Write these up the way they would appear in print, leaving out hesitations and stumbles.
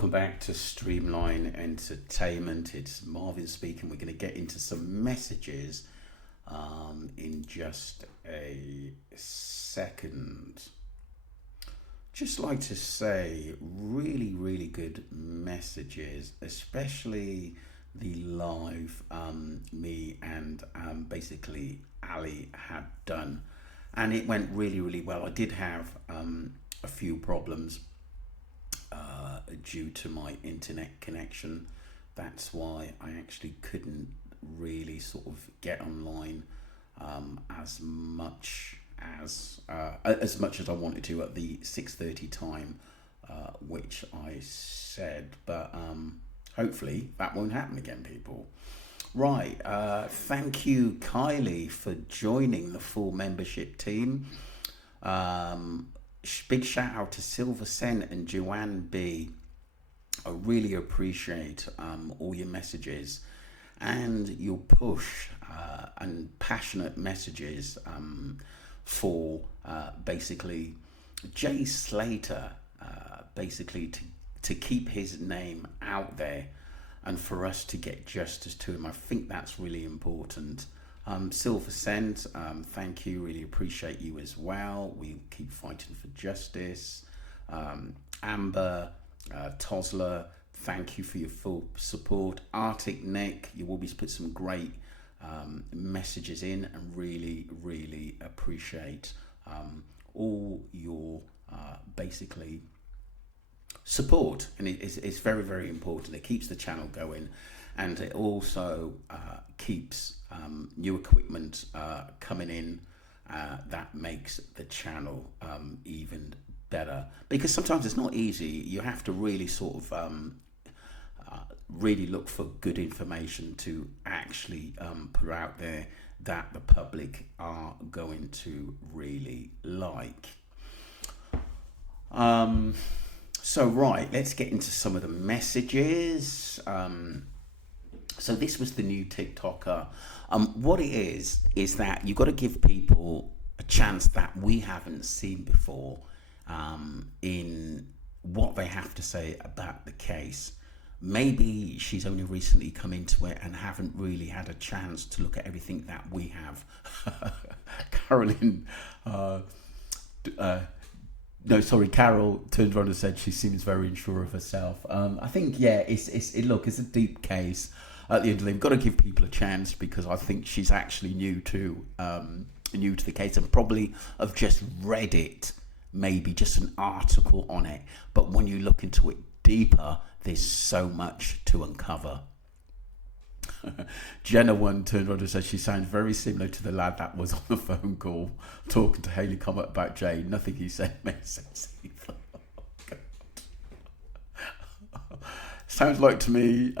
Welcome back to Streamline Entertainment. It's Marvin speaking. We're going to get into some messages in just a second. Just like to say, really good messages, especially the live me and basically Ali had done, and it went really well. I did have a few problems due to my internet connection. That's why I actually couldn't really sort of get online as much as I wanted to at the 6:30 time, which I said. But hopefully that won't happen again, people. Right, thank you, Kylie, for joining the full membership team. Big shout out to Silver Sen and Joanne B. I really appreciate all your messages and your push and passionate messages for basically Jay Slater, basically to keep his name out there and for us to get justice to him. I think that's really important. Silver Cent, thank you, really appreciate you as well. We keep fighting for justice. Amber, Tosler, thank you for your full support. Arctic Nick, you always put some great messages in, and really appreciate all your basically support, and it's very important. It keeps the channel going, and it also keeps new equipment coming in that makes the channel even better, because sometimes it's not easy. You have to really sort of really look for good information to actually put out there that the public are going to really like. So right, let's get into some of the messages. So this was the new TikToker. What it is that you've got to give people a chance that we haven't seen before in what they have to say about the case. Maybe she's only recently come into it and haven't really had a chance to look at everything that we have. Carol turned around and said she seems very unsure of herself. I think, yeah, it's a deep case. At the end of the day, we've got to give people a chance, because I think she's actually new to the case and probably have just read it, maybe just an article on it. But when you look into it deeper, there's so much to uncover. Jenna one turned around and said she sounds very similar to the lad that was on the phone call talking to Haley Comet about Jay. Nothing he said made sense either. Sounds like to me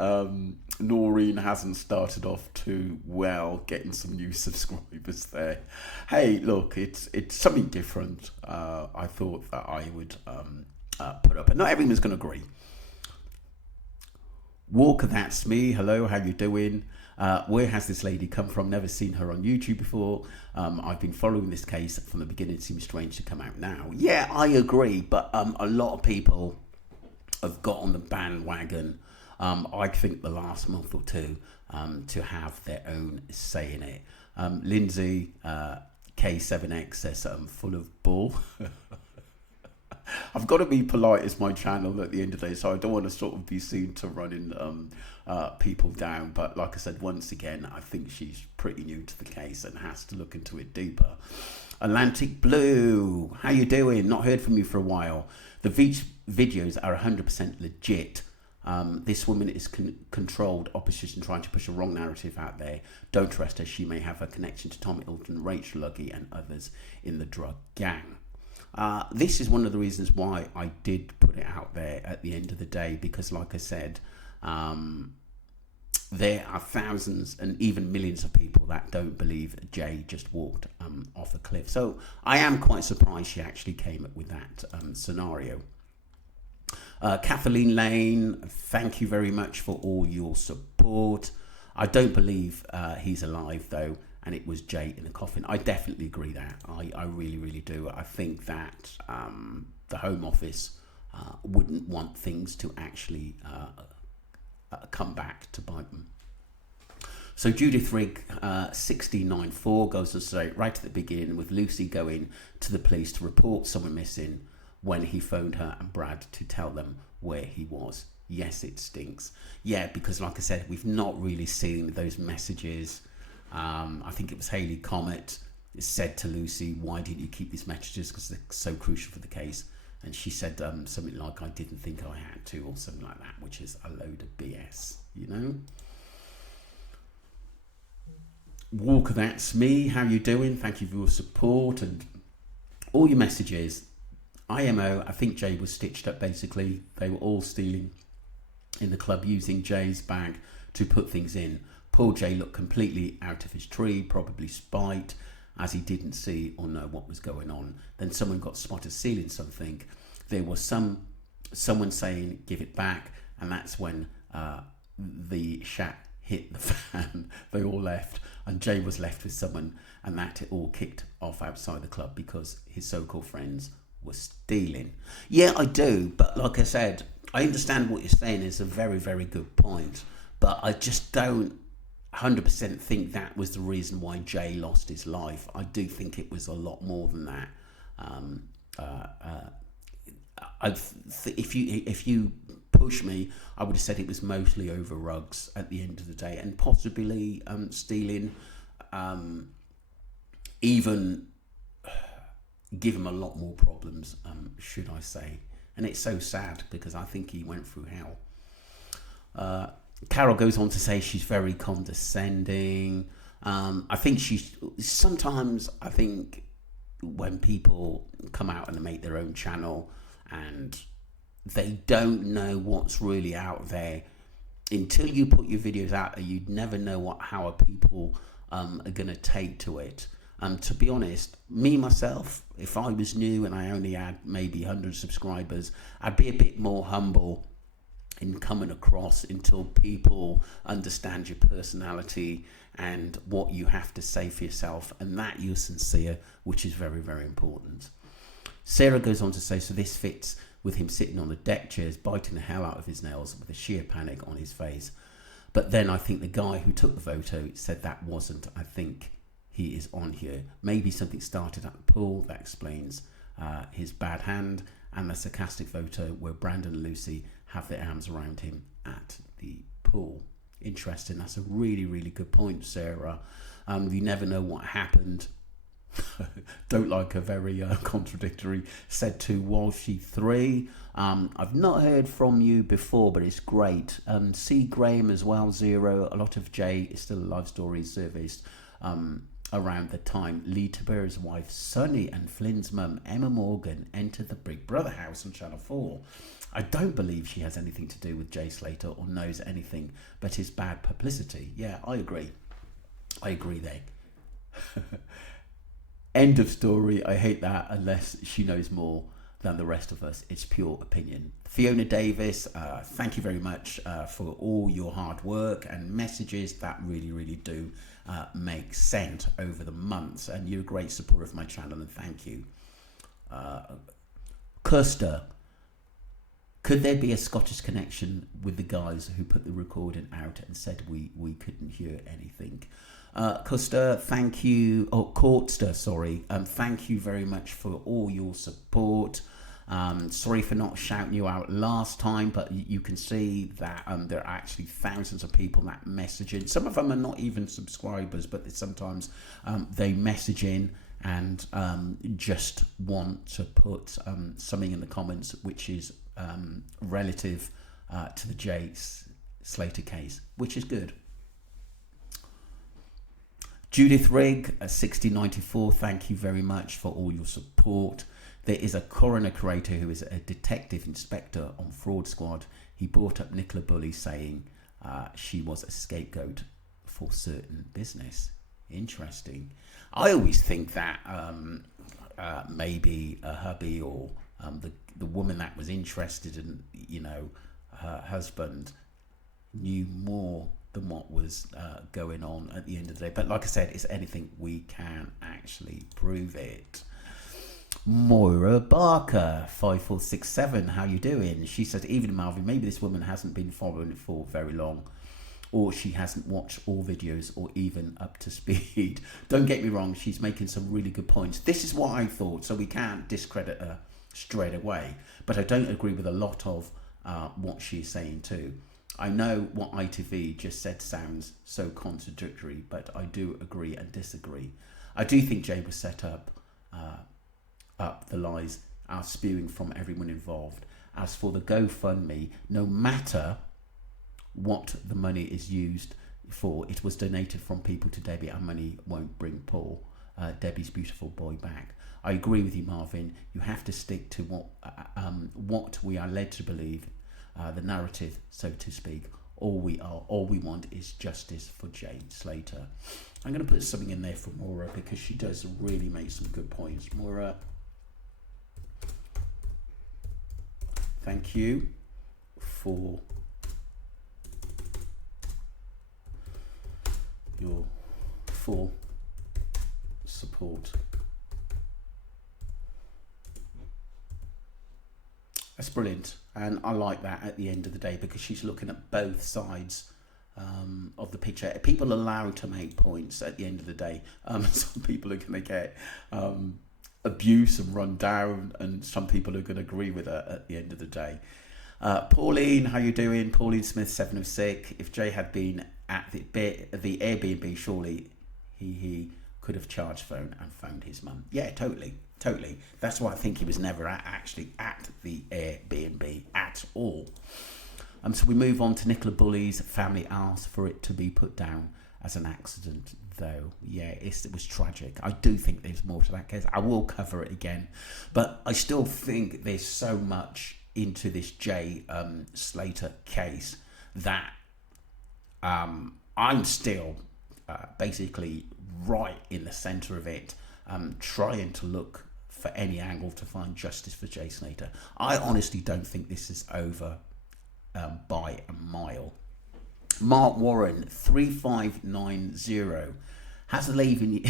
Noreen hasn't started off too well, getting some new subscribers there. Hey, look, it's something different. I thought that I would put up, and not everyone's going to agree. Walker, that's me. Hello, how you doing? Where has this lady come from? Never seen her on YouTube before. I've been following this case from the beginning. It seems strange to come out now. Yeah, I agree, but a lot of people have got on the bandwagon, I think the last month or two, to have their own say in it. Lindsay K7X says full of bull. I've got to be polite as my channel at the end of the day, so I don't want to sort of be seen to running people down. But like I said, once again, I think she's pretty new to the case and has to look into it deeper. Atlantic Blue, how you doing? Not heard from you for a while. The videos are 100% legit. This woman is controlled opposition trying to push a wrong narrative out there. Don't trust her. She may have a connection to Tom Hilton, Rachel Luggy and others in the drug gang. This is one of the reasons why I did put it out there at the end of the day, because like I said, there are thousands and even millions of people that don't believe Jay just walked off a cliff. So I am quite surprised she actually came up with that scenario. Kathleen Lane, thank you very much for all your support. I don't believe he's alive though, and it was Jay in the coffin. I definitely agree that. I really do. I think that the Home Office wouldn't want things to actually come back to bite them. So Judith Rigg, 1694, goes to say right at the beginning, with Lucy going to the police to report someone missing when he phoned her and Brad to tell them where he was. Yes, it stinks. Yeah, because like I said, we've not really seen those messages. I think it was Haley Comet said to Lucy, why didn't you keep these messages, because they're so crucial for the case? And she said something like, I didn't think I had to, or something like that, which is a load of BS, you know. Walker, that's me. How you doing? Thank you for your support and all your messages. IMO, I think Jay was stitched up basically. They were all stealing in the club, using Jay's bag to put things in. Poor Jay looked completely out of his tree, probably spite, as he didn't see or know what was going on. Then someone got spotted stealing something. There was someone saying, give it back, and that's when the shat hit the fan. They all left, and Jay was left with someone, and that it all kicked off outside the club because his so-called friends were stealing. Yeah, I do, but like I said, I understand what you're saying is a very, very good point, but I just don't 100% think that was the reason why Jay lost his life. I do think it was a lot more than that. If you push me, I would have said it was mostly over rugs at the end of the day, and possibly stealing, even give him a lot more problems, should I say. And it's so sad because I think he went through hell. Carol goes on to say she's very condescending. I think sometimes I think when people come out and make their own channel and they don't know what's really out there, until you put your videos out there, you'd never know how people are going to take to it. To be honest, me myself, if I was new and I only had maybe 100 subscribers, I'd be a bit more humble in coming across until people understand your personality and what you have to say for yourself, and that you're sincere, which is very, very important. Sarah goes on to say, so this fits with him sitting on the deck chairs, biting the hell out of his nails with a sheer panic on his face. But then I think the guy who took the photo said that wasn't. I think he is on here. Maybe something started at the pool. That explains his bad hand, and the sarcastic photo where Brandon and Lucy have their arms around him at the pool. Interesting. That's a really, really good point, Sarah. You never know what happened. Don't like a very contradictory. Said to Walshy 3. I've not heard from you before, but it's great. C. Graham as well, 0. A lot of Jay is still alive stories surfaced around the time Lee Taber's wife Sunny and Flynn's mum Emma Morgan entered the Big Brother house on Channel 4. I don't believe she has anything to do with Jay Slater or knows anything but his bad publicity. Yeah, I agree. I agree there. End of story. I hate that unless she knows more than the rest of us. It's pure opinion. Fiona Davis, thank you very much for all your hard work and messages that really, really do make sense over the months. And you're a great supporter of my channel, and thank you. Custer, could there be a Scottish connection with the guys who put the recording out and said we couldn't hear anything? Custer, thank you. Oh, Courtster, sorry. Thank you very much for all your support. Sorry for not shouting you out last time, but you can see that there are actually thousands of people that message in. Some of them are not even subscribers, but sometimes they message in and just want to put something in the comments which is relative to the Jay Slater case, which is good. Judith Rigg, 1694, thank you very much for all your support. There is a coroner creator who is a detective inspector on Fraud Squad. He brought up Nicola Bulley saying she was a scapegoat for certain business. Interesting. I always think that maybe a hubby or the woman that was interested in, her husband knew more than what was going on at the end of the day. But like I said, it's anything we can actually prove it. Moira Barker 5467, how you doing? She said, "Evening Marvin, maybe this woman hasn't been following it for very long, or she hasn't watched all videos or even up to speed." Don't get me wrong, she's making some really good points. This is what I thought, so we can't discredit her straight away, but I don't agree with a lot of what she's saying too. I know what ITV just said sounds so contradictory, but I do agree and disagree. I do think Jay was set up the lies are spewing from everyone involved. As for the GoFundMe, no matter what the money is used for, it was donated from people to Debbie, and money won't bring Paul, Debbie's beautiful boy, back. I agree with you, Marvin. You have to stick to what we are led to believe, the narrative, so to speak. All we want is justice for Jay Slater. I'm going to put something in there for Maura because she does really make some good points. Maura, thank you for your full support. That's brilliant, and I like that at the end of the day because she's looking at both sides of the picture. People are allowed to make points at the end of the day. Some people are going to get abuse and run down, and some people are going to agree with her at the end of the day. Pauline, how you doing? Pauline Smith 706. If Jay had been at the Airbnb, surely he could have charged phone and phoned his mum. Yeah, totally. That's why I think he was never actually at the Airbnb at all. So we move on to Nicola Bully's family asked for it to be put down as an accident, though. Yeah, it was tragic. I do think there's more to that case. I will cover it again, but I still think there's so much into this Jay Slater case that I'm still basically right in the centre of it, trying to look for any angle to find justice for Jay Slater. I honestly don't think this is over by a mile. Mark Warren 3590. Has the lady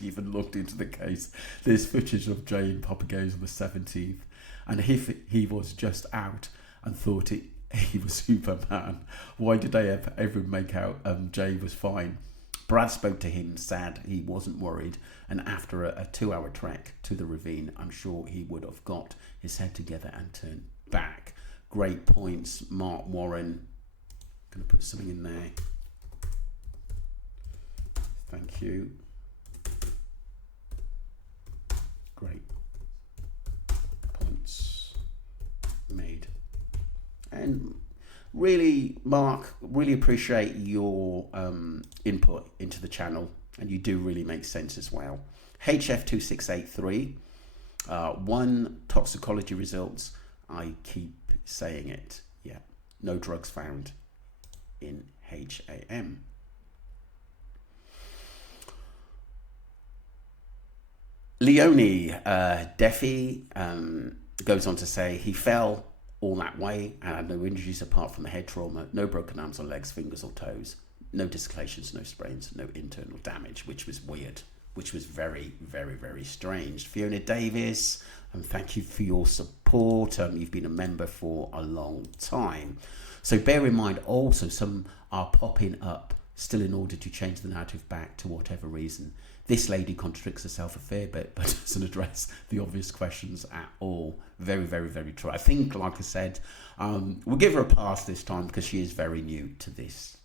even looked into the case? There's footage of Jay in Papagoes on the 17th, and if he was just out and thought he was Superman, why did they ever make out Jay was fine? Brad spoke to him, sad he wasn't worried, and after a 2-hour trek to the ravine, I'm sure he would have got his head together and turned back. Great points, Mark Warren. Going to put something in there. Thank you. Great points made. And really, Mark, really appreciate your input into the channel, and you do really make sense as well. HF2683, 1 toxicology results. I keep saying it. Yeah, no drugs found in HAM. Leonie Defi goes on to say he fell all that way and had no injuries apart from the head trauma, no broken arms or legs, fingers or toes, no dislocations, no sprains, no internal damage, which was weird, which was very, very, very strange. Fiona Davis, thank you for your support. You've been a member for a long time. So bear in mind also some are popping up still in order to change the narrative back to whatever reason. This lady contradicts herself a fair bit, but doesn't address the obvious questions at all. Very, very, very true. I think, like I said, we'll give her a pass this time because she is very new to this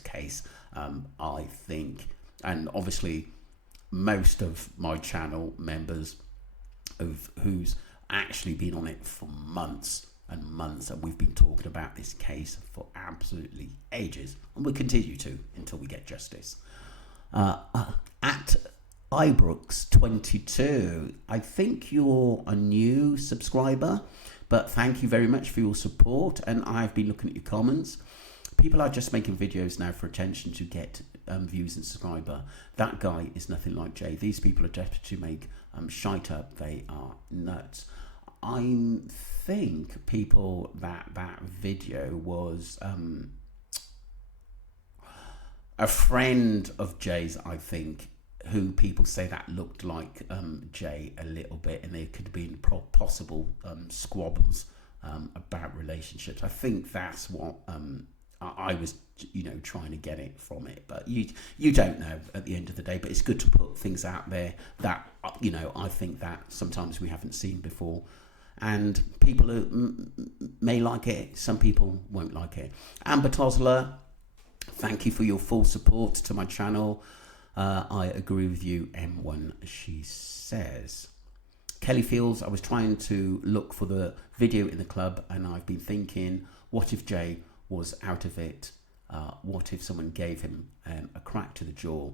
case. I think, and obviously, most of my channel members of who's actually been on it for months and months, and we've been talking about this case for absolutely ages, and we'll continue to until we get justice. At iBrooks22, I think you're a new subscriber, but thank you very much for your support, and I've been looking at your comments. People are just making videos now for attention to get views and subscriber. That guy is nothing like Jay. These people are desperate to make shite up. They are nuts. I think people that video was a friend of Jay's, I think, who people say that looked like Jay a little bit, and there could have been possible squabbles about relationships. I think that's what I was, trying to get it from it. But you don't know at the end of the day. But it's good to put things out there that I think that sometimes we haven't seen before, and people may like it. Some people won't like it. Amber Tosler, thank you for your full support to my channel. I agree with you, M1, she says. Kelly Fields, I was trying to look for the video in the club, and I've been thinking, what if Jay was out of it? What if someone gave him a crack to the jaw,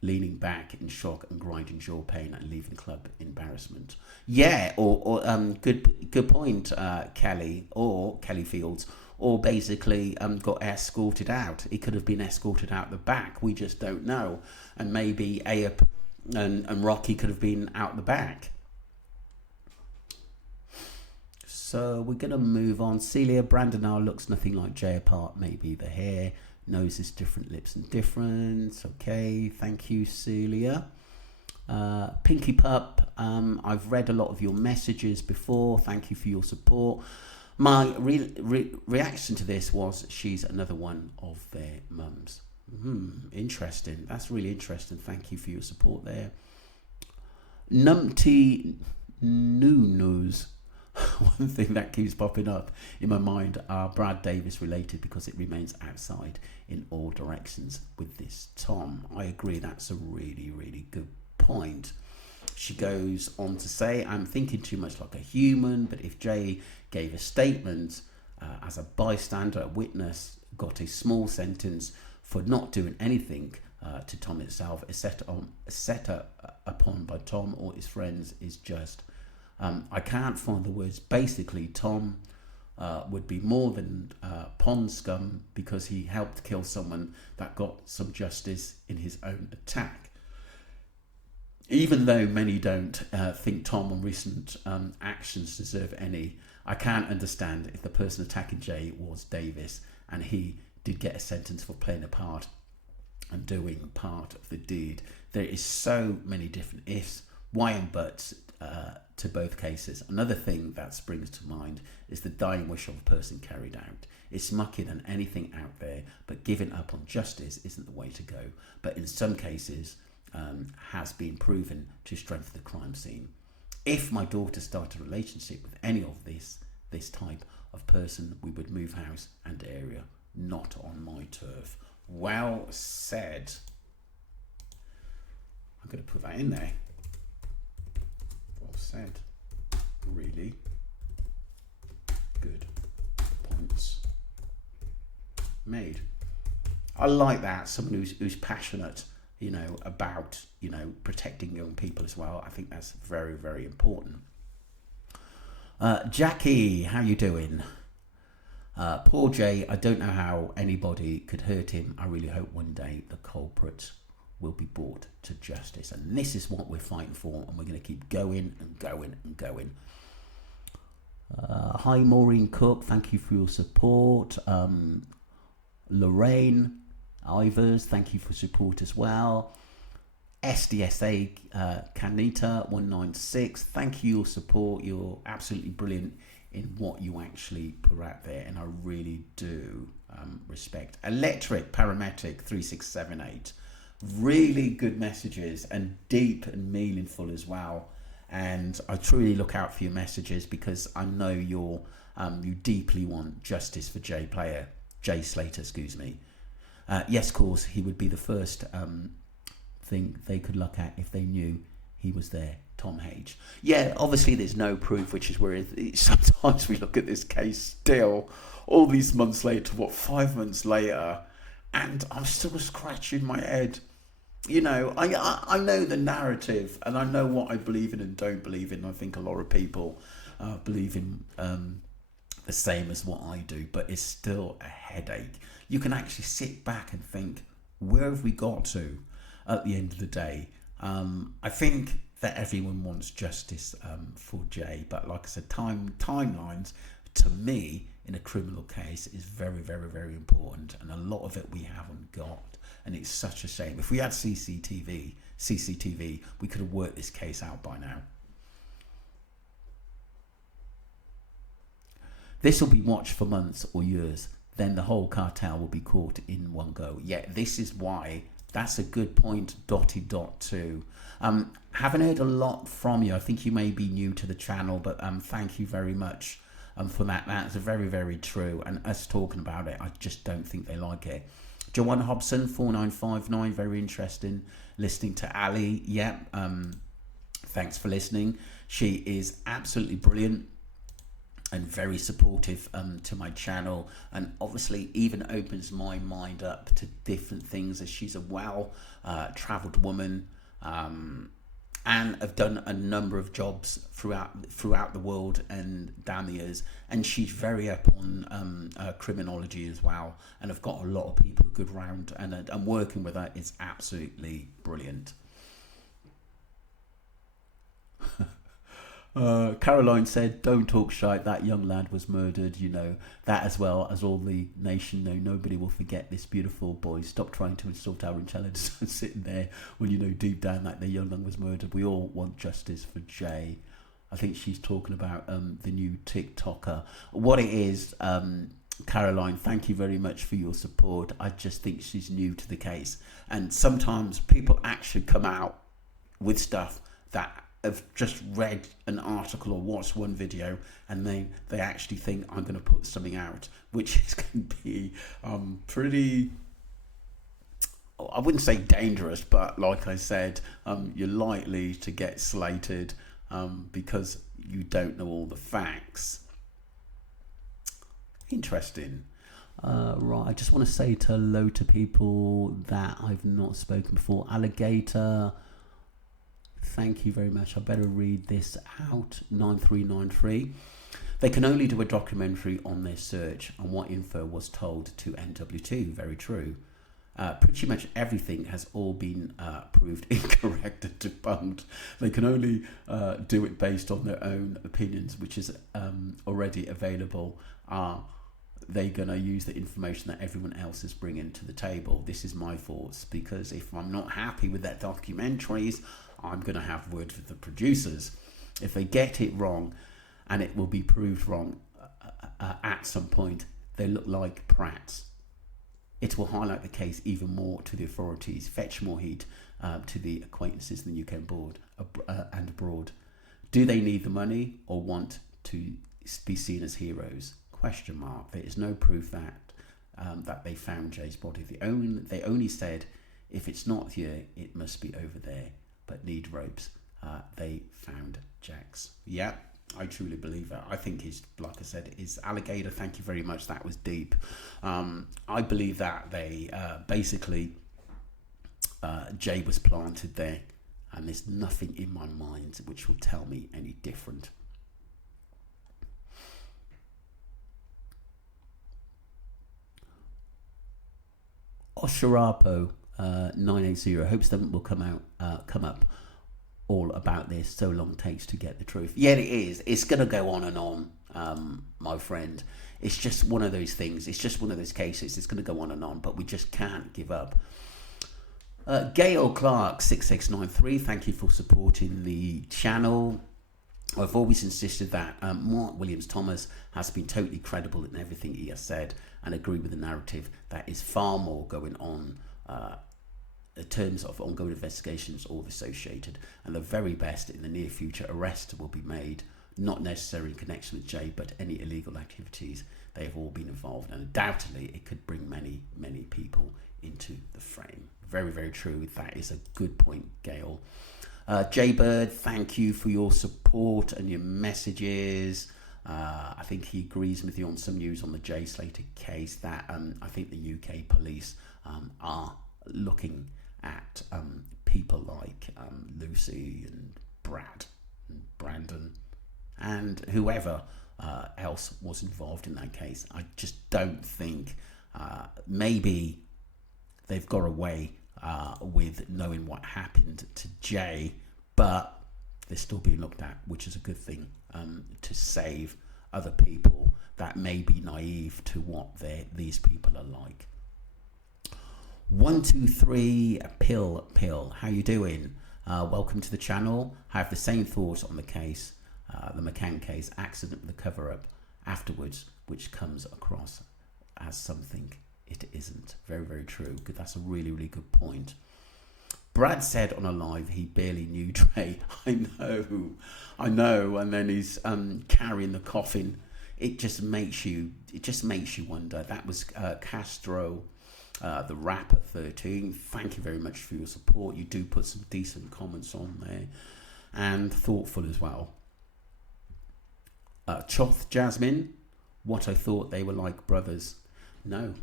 leaning back in shock and grinding jaw pain and leaving club embarrassment? Yeah, or good point, Kelly, or Kelly Fields. Or basically got escorted out. He could have been escorted out the back. We just don't know. And maybe Ayup and Rocky could have been out the back. So we're going to move on. Celia Brandonar looks nothing like Jay apart. Maybe the hair, nose is different, lips and different. Okay, thank you, Celia. Pinky Pup, I've read a lot of your messages before. Thank you for your support. My reaction to this was, she's another one of their mums. Interesting. That's really interesting. Thank you for your support there. Numpty Noos. One thing that keeps popping up in my mind are Brad Davis related, because it remains outside in all directions with this Tom. I agree. That's a really, really good point. She goes on to say, I'm thinking too much like a human, but if Jay gave a statement as a bystander, a witness, got a small sentence for not doing anything to Tom itself, is set upon by Tom or his friends, is just, I can't find the words. Basically, Tom would be more than pond scum, because he helped kill someone that got some justice in his own attack. Even though many don't think Tom on recent actions deserve any, I can't understand if the person attacking Jay was Davis and he did get a sentence for playing a part and doing part of the deed. There is so many different ifs, why and buts to both cases. Another thing that springs to mind is the dying wish of a person carried out. It's muckier than anything out there, but giving up on justice isn't the way to go. But in some cases, has been proven to strengthen the crime scene. If my daughter started a relationship with any of this type of person, we would move house and area. Not on my turf. Well said. I'm going to put that in there. Well said. Really good points made. I like that. Someone who's passionate, about, protecting young people as well. I think that's very, very important. Jackie, how you doing? Poor Jay, I don't know how anybody could hurt him. I really hope one day the culprits will be brought to justice. And this is what we're fighting for, and we're going to keep going and going and going. Hi, Maureen Cook. Thank you for your support. Lorraine Ivers, thank you for support as well. SDSA Canita 196, thank you for your support. You're absolutely brilliant in what you actually put out there, and I really do respect. Electric Paramedic 3678, really good messages and deep and meaningful as well. And I truly look out for your messages, because I know you deeply want justice for Jay Slater, excuse me. Yes, of course, he would be the first thing they could look at if they knew he was there, Tom Hage. Yeah, obviously there's no proof, which is where sometimes we look at this case still, all these months later, 5 months later, and I'm still scratching my head. I know the narrative, and I know what I believe in and don't believe in. I think a lot of people believe in the same as what I do, but it's still a headache. You can actually sit back and think, where have we got to at the end of the day? I think that everyone wants justice for Jay, but like I said, timelines to me, in a criminal case, is very, very, very important, and a lot of it we haven't got, and it's such a shame. If we had CCTV, we could have worked this case out by now. This will be watched for months or years. Then the whole cartel will be caught in one go. Yeah, this is why. That's a good point. .2. Haven't heard a lot from you. I think you may be new to the channel, but thank you very much for that. That's very, very true. And us talking about it, I just don't think they like it. Joanne Hobson 4959, very interesting. Listening to Ali, yeah. Thanks for listening. She is absolutely brilliant and very supportive to my channel, and obviously even opens my mind up to different things, as she's a well traveled woman, and have done a number of jobs throughout the world and down the years, and she's very up on criminology as well, and I've got a lot of people good round, and working with her is absolutely brilliant. Caroline said, don't talk shite, that young lad was murdered, you know, that as well as all the nation know. Nobody will forget this beautiful boy. Stop trying to insult our intelligence and sitting there when you know deep down that the young man was murdered. We all want justice for Jay. I think she's talking about the new TikToker. What it is, Caroline, thank you very much for your support. I just think she's new to the case, and sometimes people actually come out with stuff that have just read an article or watched one video, and they actually think I'm going to put something out, which is going to be pretty, I wouldn't say dangerous, but like I said, you're likely to get slated because you don't know all the facts. Interesting. Right, I just want to say hello to people that I've not spoken before. Alligator, thank you very much. I better read this out. 9393. They can only do a documentary on their search on what info was told to NW2. Very true. Pretty much everything has all been proved incorrect and debunked. They can only do it based on their own opinions, which is already available. Are they going to use the information that everyone else is bringing to the table? This is my thoughts, because if I'm not happy with their documentaries, I'm going to have words with the producers. If they get it wrong, and it will be proved wrong at some point, they look like prats. It will highlight the case even more to the authorities, fetch more heat to the acquaintances in the UK and abroad. Do they need the money or want to be seen as heroes? Question mark. There is no proof that they found Jay's body. They only said, if it's not here, it must be over there. But need ropes. They found Jack's. Yeah, I truly believe that. I think he's, like I said, is Alligator. Thank you very much. That was deep. I believe that they basically Jay was planted there, and there's nothing in my mind which will tell me any different. Osharapo 980 hopes something will come up all about this. So long takes to get the truth. Yeah, it is. It's gonna go on and on, my friend. It's just one of those things. It's just one of those cases. It's gonna go on and on, but we just can't give up. Gail Clark 6693, thank you for supporting the channel. I've always insisted that Mark Williams Thomas has been totally credible in everything he has said, and agree with the narrative that is far more going on in terms of ongoing investigations or associated, and the very best in the near future arrest will be made, not necessarily in connection with Jay, but any illegal activities they have all been involved, and undoubtedly it could bring many people into the frame. Very, very true. That is a good point, Gail. Jay Bird, thank you for your support and your messages. I think he agrees with you on some news on the Jay Slater case, that I think the UK police are looking at people like Lucy and Brad and Brandon and whoever else was involved in that case. I just don't think maybe they've got away with knowing what happened to Jay, but they're still being looked at, which is a good thing, to save other people that may be naive to what these people are like. 123 pill. How you doing? Welcome to the channel. I have the same thoughts on the case, the McCann case, accident with the cover-up afterwards, which comes across as something it isn't. Very, very true. Good. That's a really, really good point. Brad said on a live he barely knew Dre. I know. And then he's carrying the coffin. It just makes you wonder. That was Castro, the rapper 13. Thank you very much for your support. You do put some decent comments on there, and thoughtful as well. Choth Jasmine, what I thought they were like brothers. No,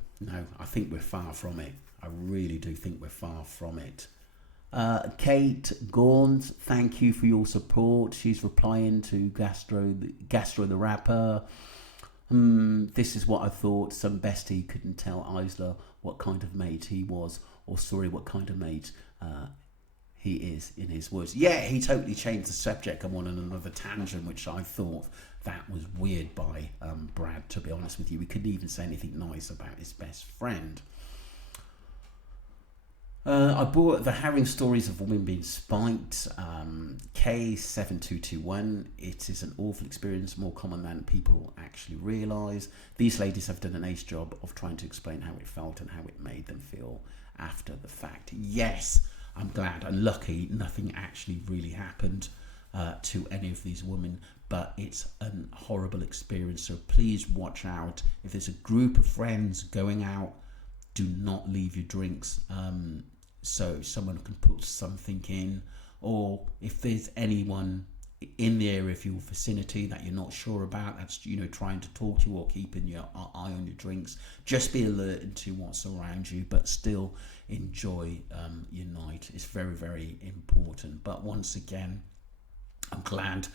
I think we're far from it. I really do think we're far from it. Kate Gaunt, thank you for your support. She's replying to Gastro the rapper. This is what I thought. Some bestie couldn't tell Isla what kind of mate he was, or sorry, what kind of mate he is, in his words. Yeah, he totally changed the subject. I'm on another tangent, which I thought that was weird by Brad, to be honest with you. He couldn't even say anything nice about his best friend. I bought the harrowing stories of women being spiked. K7221. It is an awful experience, more common than people actually realise. These ladies have done an ace job of trying to explain how it felt and how it made them feel after the fact. Yes, I'm glad and lucky nothing actually really happened to any of these women, but it's a horrible experience. So please watch out. If there's a group of friends going out, do not leave your drinks so someone can put something in, or if there's anyone in the area of your vicinity that you're not sure about, that's trying to talk to you or keeping your eye on your drinks, just be alert to what's around you, but still enjoy your night. It's very, very important. But once again, I'm glad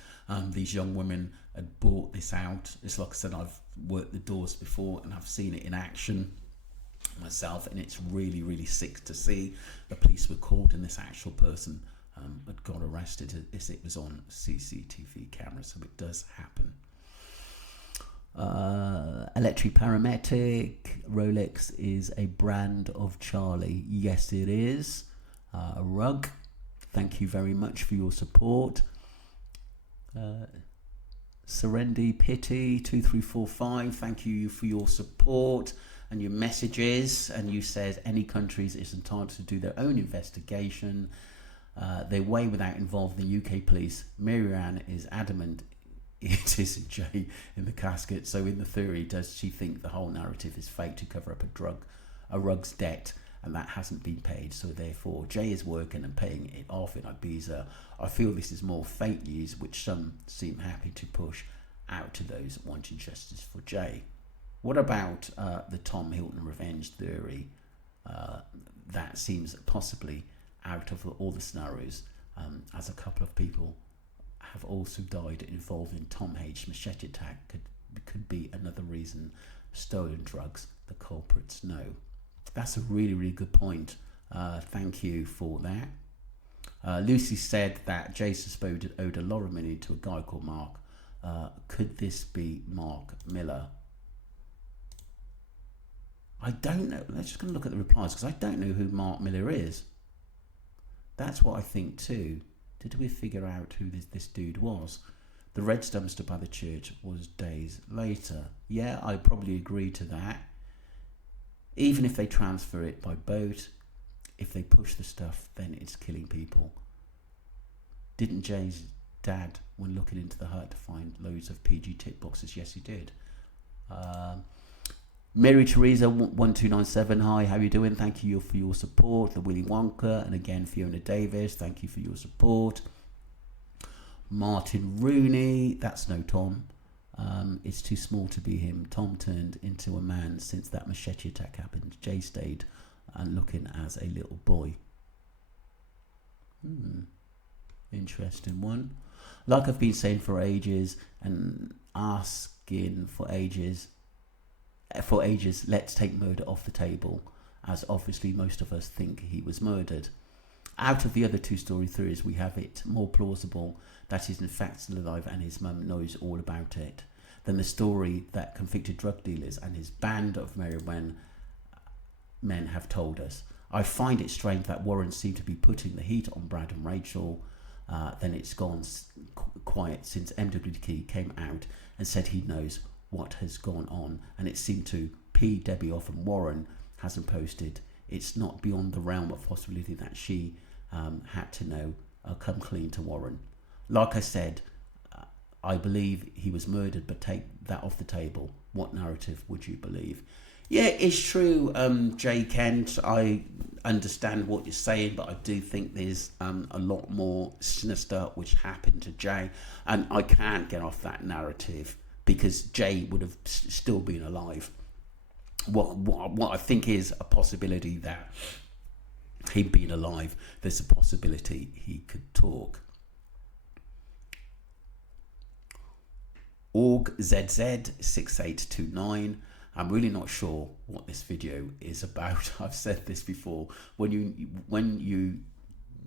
these young women had brought this out. It's like I said, I've worked the doors before and I've seen it in action myself, and it's really, really sick to see. The police were called and this actual person had got arrested as it was on CCTV camera, so it does happen. Electric Paramedic, Rolex is a brand of Charlie. Yes, it is. Rug, thank you very much for your support. Serendi Pity 2345, thank you for your support and your messages. And you said any countries is entitled to do their own investigation. They weigh without involving the UK police. Marianne is adamant it isn't Jay in the casket. So in the theory, does she think the whole narrative is fake to cover up a rug's debt, and that hasn't been paid? So therefore, Jay is working and paying it off in Ibiza. I feel this is more fake news, which some seem happy to push out to those wanting justice for Jay. What about the Tom Hilton revenge theory? That seems possibly out of all the scenarios, as a couple of people have also died involving Tom H. machete attack could be another reason. Stolen drugs, the culprits know. That's a really, really good point. Thank you for that. Lucy said that Jay suspected owed a lot of money to a guy called Mark. Could this be Mark Miller? I don't know. Let's just going to look at the replies, because I don't know who Mark Miller is. That's what I think too. Did we figure out who this dude was? The red dumpster by the church was days later. Yeah, I probably agree to that. Even if they transfer it by boat, if they push the stuff, then it's killing people. Didn't Jay's dad, when looking into the hut, to find loads of PG tick boxes? Yes, he did. Mary Teresa 1297, hi, how you doing? Thank you for your support. The Willy Wonka, and again Fiona Davis, thank you for your support. Martin Rooney, that's no Tom. It's too small to be him. Tom turned into a man since that machete attack happened. Jay stayed and looking as a little boy. Interesting one. Like I've been saying for ages and asking for ages, let's take murder off the table, as obviously most of us think he was murdered. Out of the other two story theories, we have it more plausible that he's in fact still alive and his mum knows all about it. than the story that convicted drug dealers and his band of merry men have told us. I find it strange that Warren seemed to be putting the heat on Brad and Rachel. Then it's gone quiet since MWK came out and said he knows what has gone on, and it seemed to pee Debbie off, and Warren hasn't posted. It's not beyond the realm of possibility that she had to know come clean to Warren. Like I said, I believe he was murdered, but take that off the table. What narrative would you believe? Yeah, it's true, Jay Kent. I understand what you're saying, but I do think there's a lot more sinister which happened to Jay, and I can't get off that narrative because Jay would have still been alive. What I think is a possibility that him being alive, there's a possibility he could talk. OrgZZ6829. I'm really not sure what this video is about. I've said this before. When you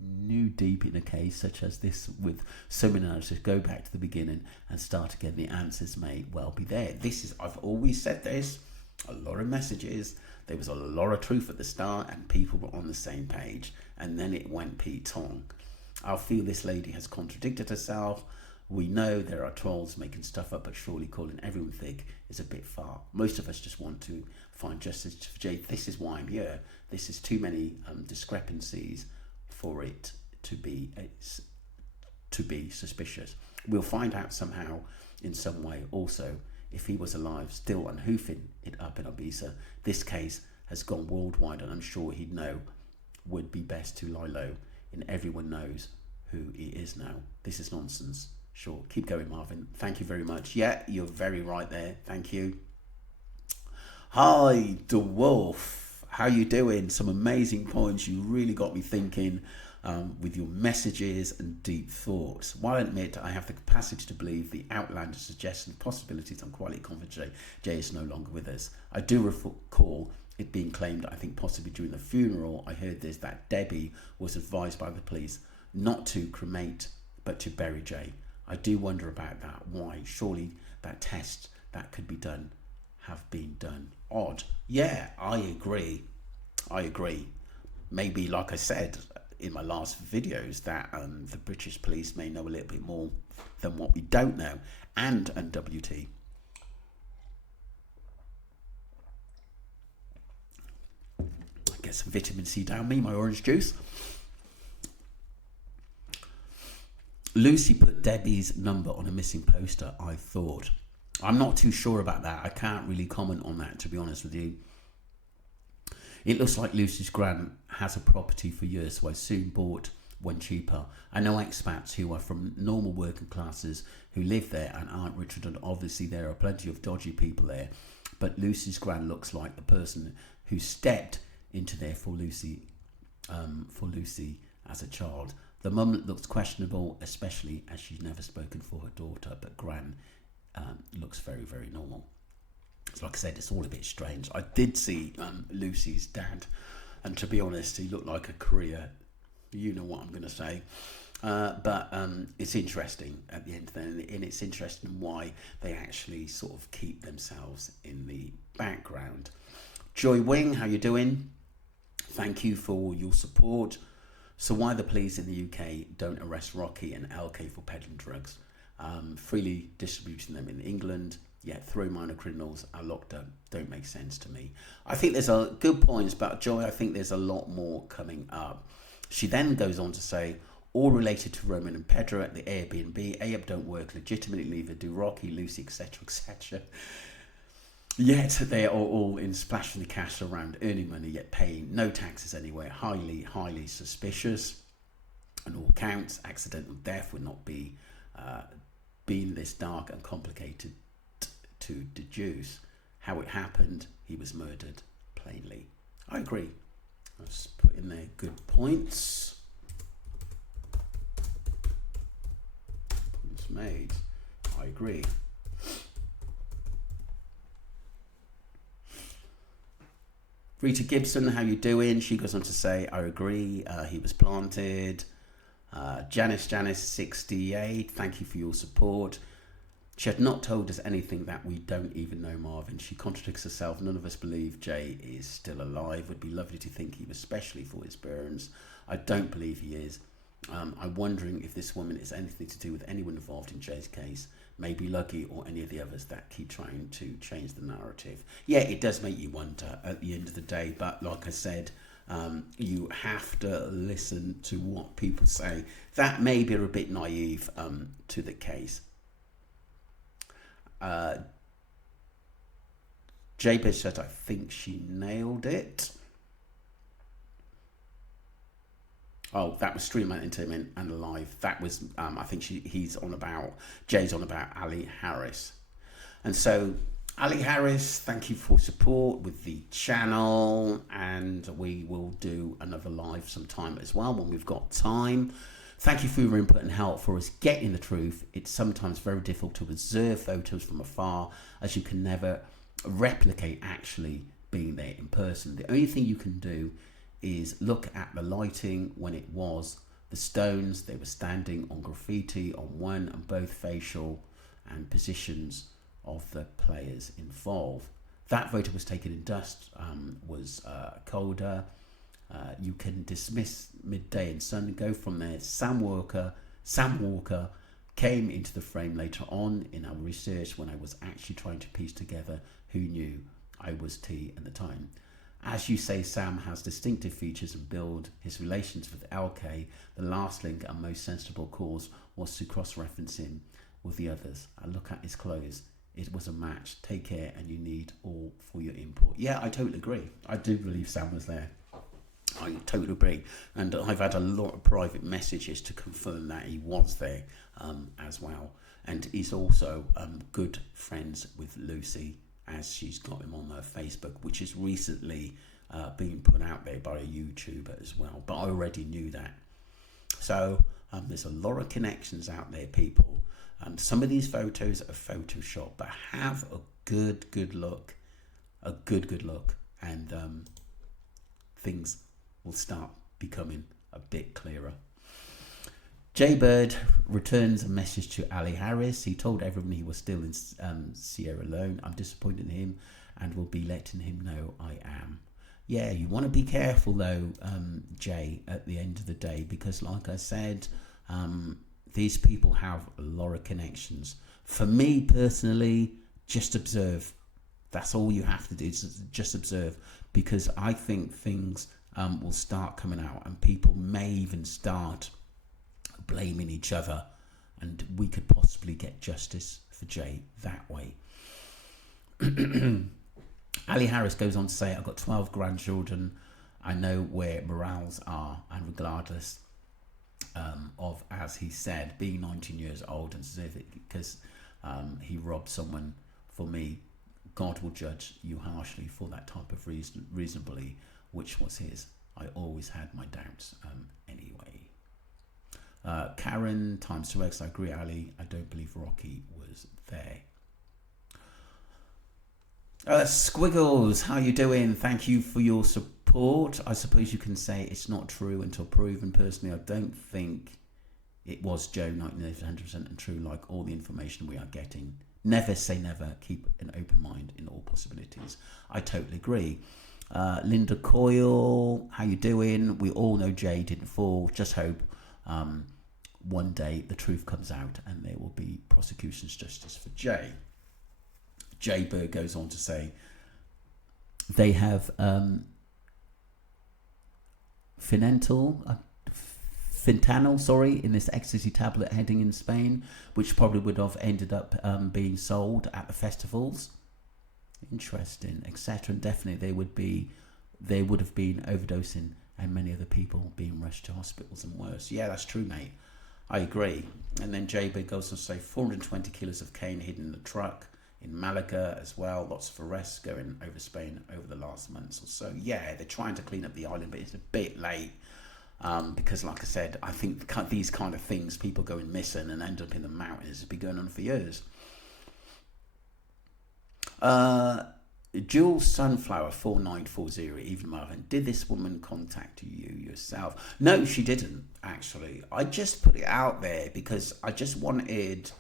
knew deep in a case such as this with so many narratives, go back to the beginning and start again. The answers may well be there. I've always said this. A lot of messages. There was a lot of truth at the start, and people were on the same page. And then it went Pete-tong. I feel this lady has contradicted herself. We know there are trolls making stuff up, but surely calling everyone thick is a bit far. Most of us just want to find justice for Jay. This is why I'm here. This is too many discrepancies for it to be suspicious. We'll find out somehow in some way also if he was alive, still unhoofing it up in Ibiza. This case has gone worldwide, and I'm sure he'd know would be best to lie low, and everyone knows who he is now. This is nonsense. Sure, keep going, Marvin. Thank you very much. Yeah, you're very right there. Thank you. Hi, the Wolf. How you doing? Some amazing points. You really got me thinking with your messages and deep thoughts. While I admit I have the capacity to believe the outlandish suggestions and possibilities, I'm quietly confident Jay is no longer with us. I do recall it being claimed, I think possibly during the funeral, I heard this, that Debbie was advised by the police not to cremate, but to bury Jay. I do wonder about that. Why? Surely that test that could be done have been done. Odd. Yeah, I agree. Maybe, like I said in my last videos, that the British police may know a little bit more than what we don't know. And WT. Get some vitamin C down me, my orange juice. Lucy put Debbie's number on a missing poster, I thought. I'm not too sure about that. I can't really comment on that, to be honest with you. It looks like Lucy's gran has a property for years, so I soon bought one cheaper. I know expats who are from normal working classes who live there and aren't Richard, and obviously there are plenty of dodgy people there. But Lucy's gran looks like the person who stepped into there for Lucy as a child. The mum looks questionable, especially as she's never spoken for her daughter, but Gran looks very, very normal. So like I said, it's all a bit strange. I did see Lucy's dad, and to be honest, he looked like a career, you know what I'm going to say. But it's interesting at the end of the day, and it's interesting why they actually sort of keep themselves in the background. Joy Wing, how you doing? Thank you for your support. So why the police in the UK don't arrest Rocky and LK for peddling drugs, freely distributing them in England, yet throw minor criminals are locked up, don't make sense to me. I think there's a good points, but Joy, I think there's a lot more coming up. She then goes on to say, all related to Roman and Pedro at the Airbnb, AEP don't work legitimately, neither do Rocky, Lucy, etc., etc. Yet they are all in splashing the cash around, earning money, yet paying no taxes anywhere. Highly, highly suspicious. On all counts, accidental death would not be being this dark and complicated to deduce. How it happened, he was murdered, plainly. I agree. Let's put in there good points. Points made. I agree. Rita Gibson, how you doing? She goes on to say, I agree, he was planted. Janice 68, thank you for your support. She had not told us anything that we don't even know, Marvin. She contradicts herself. None of us believe Jay is still alive. Would be lovely to think he was specially for his burns. I don't believe he is. I'm wondering if this woman is anything to do with anyone involved in Jay's case. Maybe Lucky or any of the others that keep trying to change the narrative. Yeah, it does make you wonder at the end of the day. But like I said, you have to listen to what people say that maybe are a bit naive to the case. Jabez said, I think she nailed it. Oh, that was Streamline Entertainment and Live. That was, I think Jay's on about Ali Harris. And so, Ali Harris, thank you for support with the channel. And we will do another live sometime as well when we've got time. Thank you for your input and help for us getting the truth. It's sometimes very difficult to observe photos from afar, as you can never replicate actually being there in person. The only thing you can do is look at the lighting when it was the stones. They were standing on graffiti on one and both facial and positions of the players involved. That photo was taken in dusk, was colder. You can dismiss midday and sun and go from there. Sam Walker came into the frame later on in our research when I was actually trying to piece together who knew I was T at the time. As you say, Sam has distinctive features and build his relations with LK. The last link and most sensible cause was to cross-reference him with the others. I look at his clothes. It was a match. Take care, and you need all for your input. Yeah, I totally agree. I do believe Sam was there. I totally agree. And I've had a lot of private messages to confirm that he was there as well. And he's also good friends with Lucy, as she's got him on her Facebook, which is recently been put out there by a YouTuber as well. But I already knew that. So there's a lot of connections out there, people. Some of these photos are Photoshop, but have a good look. A good look. And things will start becoming a bit clearer. Jay Bird returns a message to Ali Harris. He told everyone he was still in Sierra Leone. I'm disappointed in him and will be letting him know I am. Yeah, you want to be careful though, Jay, at the end of the day, because like I said, these people have a lot of connections. For me personally, just observe. That's all you have to do, is just observe, because I think things will start coming out and people may even start blaming each other, and we could possibly get justice for Jay that way. Ali Harris goes on to say, I've got 12 grandchildren. I know where morals are, and regardless of, as he said, being 19 years old and because he robbed someone, for me, God will judge you harshly for that type of reasonably, which was his. I always had my doubts anyway. Karen times 2x, I agree, Ali. I don't believe Rocky was there. Squiggles, how you doing? Thank you for your support. I suppose you can say it's not true until proven. Personally, I don't think it was Joe 100% and true, like all the information we are getting. Never say never. Keep an open mind in all possibilities. I totally agree. Linda Coyle, how you doing? We all know Jay didn't fall. Just hope one day the truth comes out and there will be prosecution's justice for Jay. Jay Bird goes on to say they have fentanyl in this ecstasy tablet heading in Spain, which probably would have ended up being sold at the festivals. Interesting, etc. And definitely they would have been overdosing and many other people being rushed to hospitals and worse. Yeah, that's true, mate. I agree. And then JB goes on to say 420 kilos of cane hidden in the truck in Malaga as well. Lots of arrests going over Spain over the last months or so. Yeah, they're trying to clean up the island, but it's a bit late. Because like I said, I think these kind of things, people going missing and end up in the mountains, has been going on for years. Jules Sunflower 4940, even Marvin, did this woman contact you yourself? No, she didn't, actually. I just put it out there because I just wanted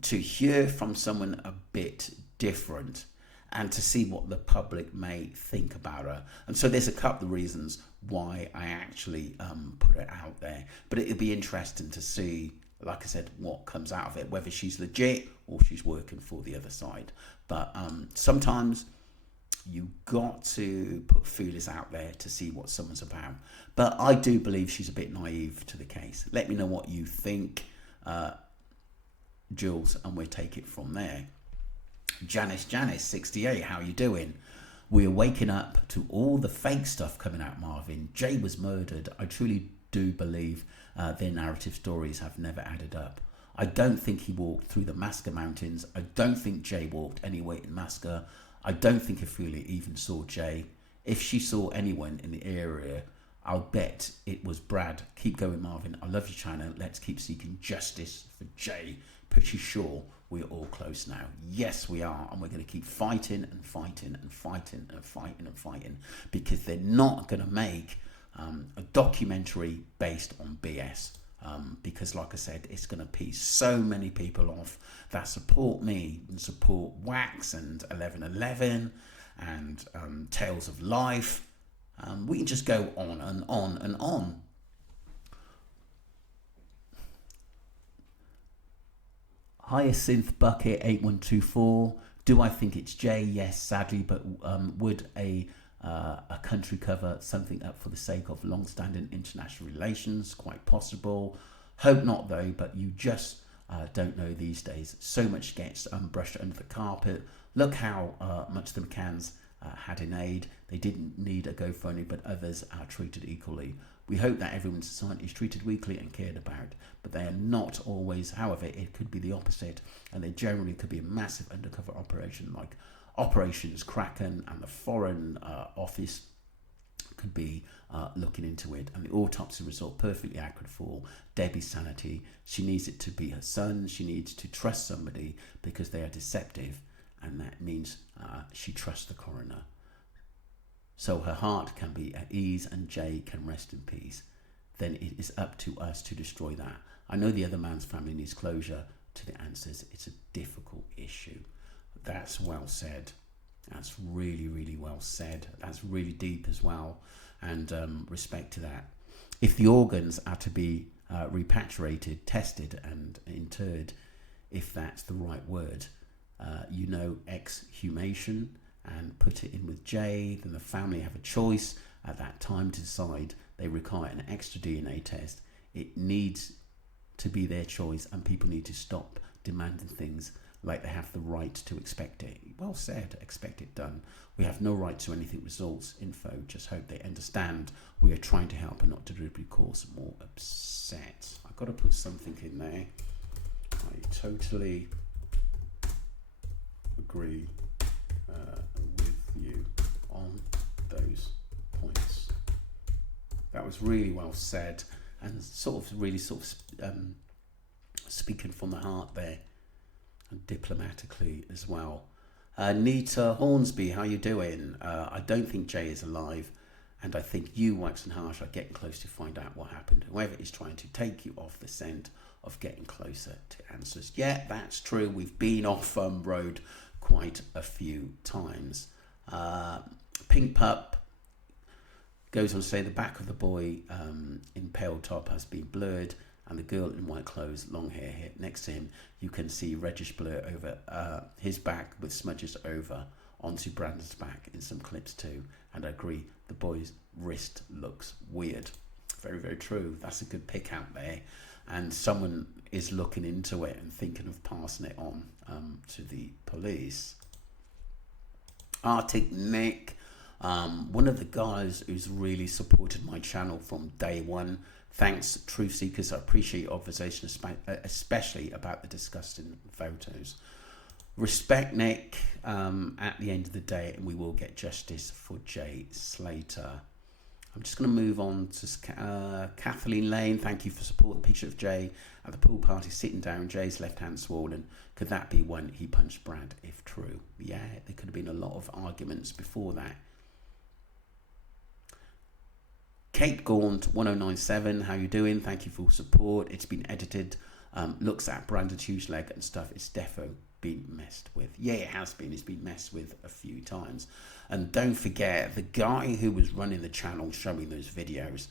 to hear from someone a bit different and to see what the public may think about her. And so there's a couple of reasons why I actually put it out there. But it'll be interesting to see, like I said, what comes out of it, whether she's legit or she's working for the other side. But sometimes you got to put feelers out there to see what someone's about. But I do believe she's a bit naive to the case. Let me know what you think, Jules, and we'll take it from there. Janice 68, how you doing? We're waking up to all the fake stuff coming out, Marvin. Jay was murdered. I truly do believe their narrative stories have never added up. I don't think he walked through the Masca Mountains. I don't think Jay walked anywhere in Masca. I don't think Ophelia even saw Jay. If she saw anyone in the area, I'll bet it was Brad. Keep going, Marvin. I love your channel. Let's keep seeking justice for Jay. Pretty sure we're all close now. Yes, we are. And we're going to keep fighting and fighting and fighting and fighting and fighting, because they're not going to make a documentary based on BS. Because like I said, it's going to piss so many people off that support me and support Wax and 1111 and Tales of Life. We can just go on and on and on. Hyacinth Bucket 8124. Do I think it's Jay? Yes, sadly, but would a country cover something up for the sake of long-standing international relations? Quite possible. Hope not, though, but you just don't know these days. So much gets brushed under the carpet. Look how much the McCanns had in aid. They didn't need a GoFundMe, but others are treated equally. We hope that everyone in society is treated weekly and cared about, but they are not always. However, it could be the opposite, and there generally could be a massive undercover operation like Operations Kraken, and the Foreign Office could be looking into it, and the autopsy result perfectly accurate for Debbie's sanity. She needs it to be her son. She needs to trust somebody because they are deceptive, and that means she trusts the coroner. So her heart can be at ease and Jay can rest in peace. Then it is up to us to destroy that. I know the other man's family needs closure to the answers. It's a difficult issue. That's well said. That's really, really well said. That's really deep as well. And respect to that. If the organs are to be repatriated, tested and interred, if that's the right word, exhumation, and put it in with Jay, then the family have a choice at that time to decide they require an extra DNA test. It needs to be their choice, and people need to stop demanding things like they have the right to expect it. Well said, expect it done. We have no right to anything results info. Just hope they understand we are trying to help and not to deliberately cause more upset. I've got to put something in there. I totally agree with you on those points. That was really well said, and really speaking from the heart there, and diplomatically as well. Nita Hornsby, how you doing? I don't think Jay is alive, and I think you, Wax and Harsh, are getting close to find out what happened. Whoever is trying to take you off the scent of getting closer to answers. Yeah, that's true. We've been off road quite a few times. Pink Pup goes on to say the back of the boy in pale top has been blurred, and the girl in white clothes, long hair here next to him, you can see reddish blur over his back with smudges over onto Brandon's back in some clips too. And I agree, the boy's wrist looks weird. Very, very true. That's a good pick out there. And someone is looking into it and thinking of passing it on to the police. Arctic Nick, one of the guys who's really supported my channel from day one. Thanks, Truth Seekers. I appreciate your observation, especially about the disgusting photos. Respect, Nick. At the end of the day, and we will get justice for Jay Slater. I'm just going to move on to Kathleen Lane. Thank you for support. The picture of Jay at the pool party sitting down, Jay's left hand swollen. Could that be when he punched Brad, if true? Yeah, there could have been a lot of arguments before that. Kate Gaunt 1097, how you doing? Thank you for support. It's been edited looks at Brandon's huge leg and stuff, it's defo been messed with. Yeah, it has been. It's been messed with a few times. And don't forget, the guy who was running the channel showing those videos,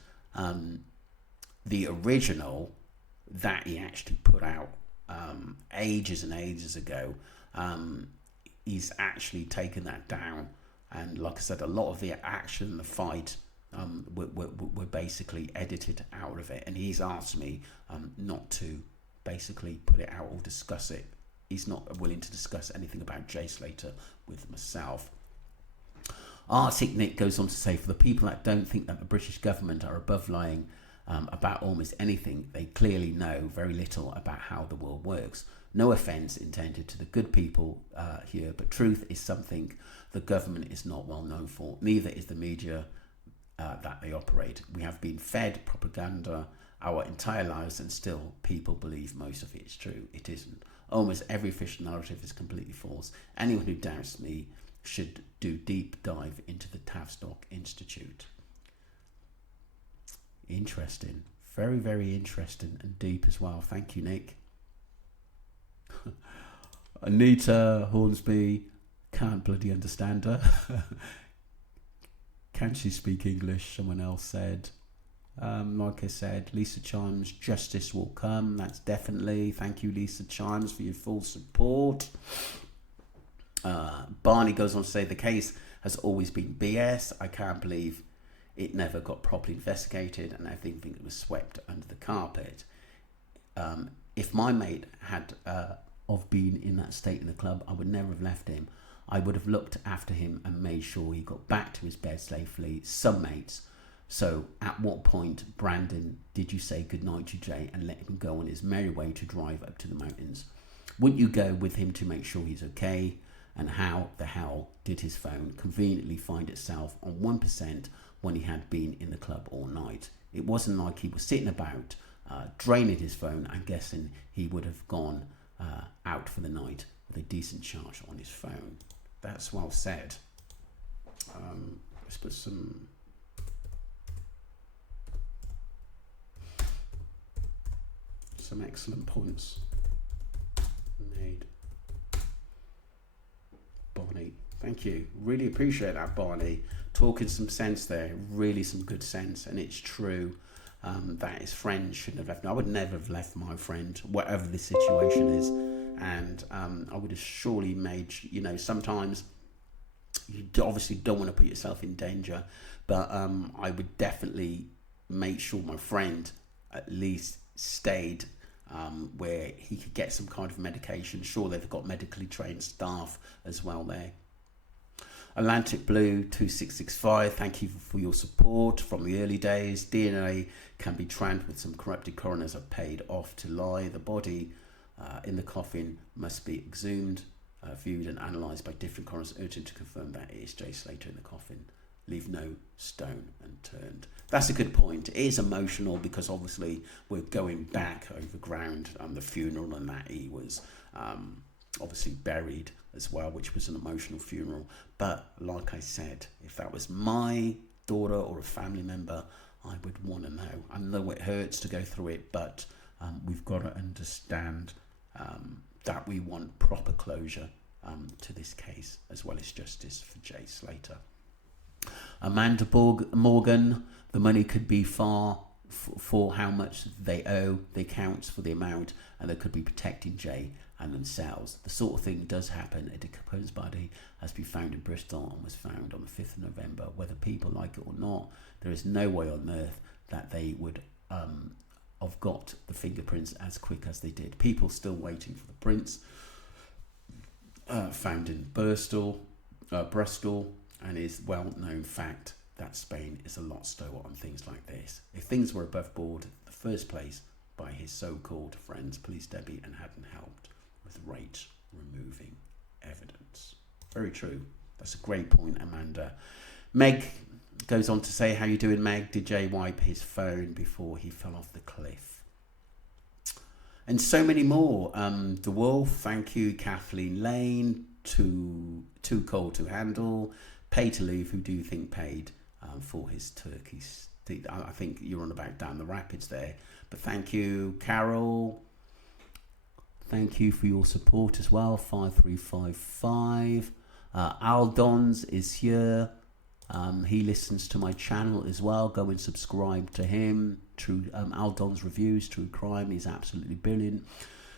the original that he actually put out ages and ages ago, he's actually taken that down. And like I said, a lot of the action, the fight, were basically edited out of it. And he's asked me not to basically put it out or discuss it. He's not willing to discuss anything about Jay Slater with myself. Arctic Nick goes on to say, for the people that don't think that the British government are above lying about almost anything, they clearly know very little about how the world works. No offence intended to the good people here, but truth is something the government is not well known for. Neither is the media that they operate. We have been fed propaganda our entire lives, and still people believe most of it is true. It isn't. Almost every official narrative is completely false. Anyone who doubts me should do deep dive into the Tavistock Institute. Interesting. Very, very interesting and deep as well. Thank you, Nick. Anita Hornsby, can't bloody understand her. Can she speak English? Someone else said. Like I said, Lisa Chimes, justice will come. That's definitely. Thank you, Lisa Chimes, for your full support. Barney goes on to say, the case has always been BS. I can't believe it never got properly investigated and everything was swept under the carpet. If my mate had of been in that state in the club, I would never have left him. I would have looked after him and made sure he got back to his bed safely. Some mates. So at what point, Brandon, did you say goodnight to Jay and let him go on his merry way to drive up to the mountains? Wouldn't you go with him to make sure he's okay? And how the hell did his phone conveniently find itself on 1% when he had been in the club all night? It wasn't like he was sitting about draining his phone. I'm guessing he would have gone out for the night with a decent charge on his phone. That's well said. Let's put some excellent points made. Barney, thank you. Really appreciate that, Barney. Talking some sense there, really some good sense. And it's true that his friend shouldn't have left. I would never have left my friend, whatever the situation is. And I would have surely made, sometimes you obviously don't want to put yourself in danger, but I would definitely make sure my friend at least stayed where he could get some kind of medication. Sure, they've got medically trained staff as well there. Atlantic Blue 2665, thank you for your support from the early days. DNA can be tracked with some corrupted coroners are paid off to lie. The body in the coffin must be exhumed, viewed and analysed by different coroners, urgent to confirm that it is Jay Slater in the coffin. Leave no stone unturned. That's a good point. It is emotional because obviously we're going back over ground on the funeral, and that he was obviously buried as well, which was an emotional funeral. But like I said, if that was my daughter or a family member, I would want to know. I know it hurts to go through it, but we've got to understand that we want proper closure to this case, as well as justice for Jay Slater. Amanda Morgan, the money could be far for how much they owe. They count for the amount, and they could be protecting Jay and themselves. The sort of thing does happen. A decomposed body has been found in Bristol and was found on the 5th of November. Whether people like it or not, there is no way on earth that they would have got the fingerprints as quick as they did. People still waiting for the prints. Found in Bristol, and is well-known fact that Spain is a lot slower on things like this. If things were above board in the first place by his so-called friends, Police Debbie, and hadn't helped with rate removing evidence. Very true. That's a great point, Amanda. Meg goes on to say, how you doing, Meg? Did Jay wipe his phone before he fell off the cliff? And so many more. The Wolf, thank you. Kathleen Lane, too cold to handle. Pay to leave, who do you think paid for his turkey? I think you're on about down the rapids there. But thank you, Carol. thank you for your support as well. 5355. Aldons is here. He listens to my channel as well. Go and subscribe to him. True Aldon's Reviews, True Crime. He's absolutely brilliant.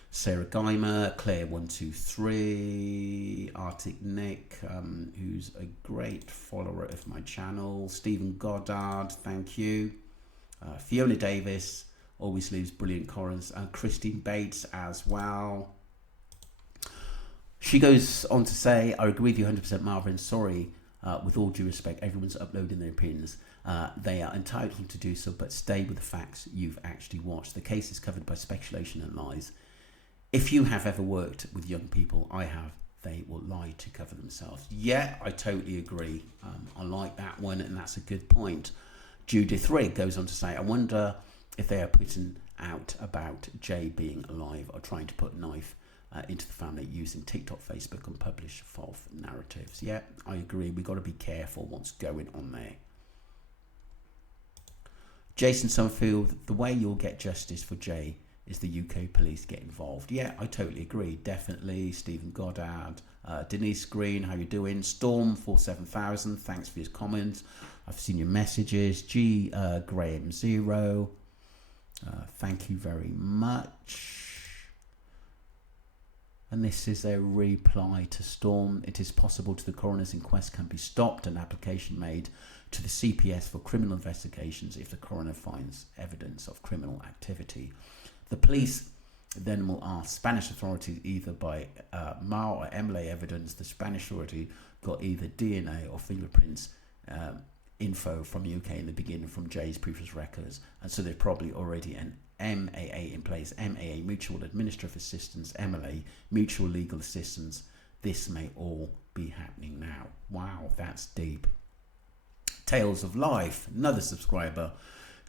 Sarah Geimer, Claire123, Arctic Nick, who's a great follower of my channel. Stephen Goddard, thank you. Fiona Davis always leaves brilliant comments. Christine Bates as well. She goes on to say, I agree with you 100%, Marvin. Sorry, with all due respect, everyone's uploading their opinions. They are entitled to do so, but stay with the facts you've actually watched. The case is covered by speculation and lies. If you have ever worked with young people, I have, they will lie to cover themselves. Yeah, I totally agree. I like that one, and that's a good point. Judith Rigg goes on to say, I wonder if they are putting out about Jay being alive or trying to put a knife into the family using TikTok, Facebook, and publish false narratives. Yeah, I agree. We've got to be careful what's going on there. Jason Summerfield, the way you'll get justice for Jay is the UK police get involved. Yeah, I totally agree. Definitely. Stephen Goddard, Denise Green, how you doing? Storm 47000, thanks for your comments. I've seen your messages. Graham Zero, thank you very much. And this is a reply to Storm. It is possible to the coroner's inquest can be stopped and application made to the CPS for criminal investigations if the coroner finds evidence of criminal activity. The police then will ask Spanish authorities either by MAR or MLA evidence. The Spanish authority got either DNA or fingerprints info from UK in the beginning from Jay's previous records, and so there's probably already an MAA in place. MAA, Mutual Administrative Assistance, MLA, Mutual Legal Assistance. This may all be happening now. Wow, that's deep. Tales of Life, another subscriber.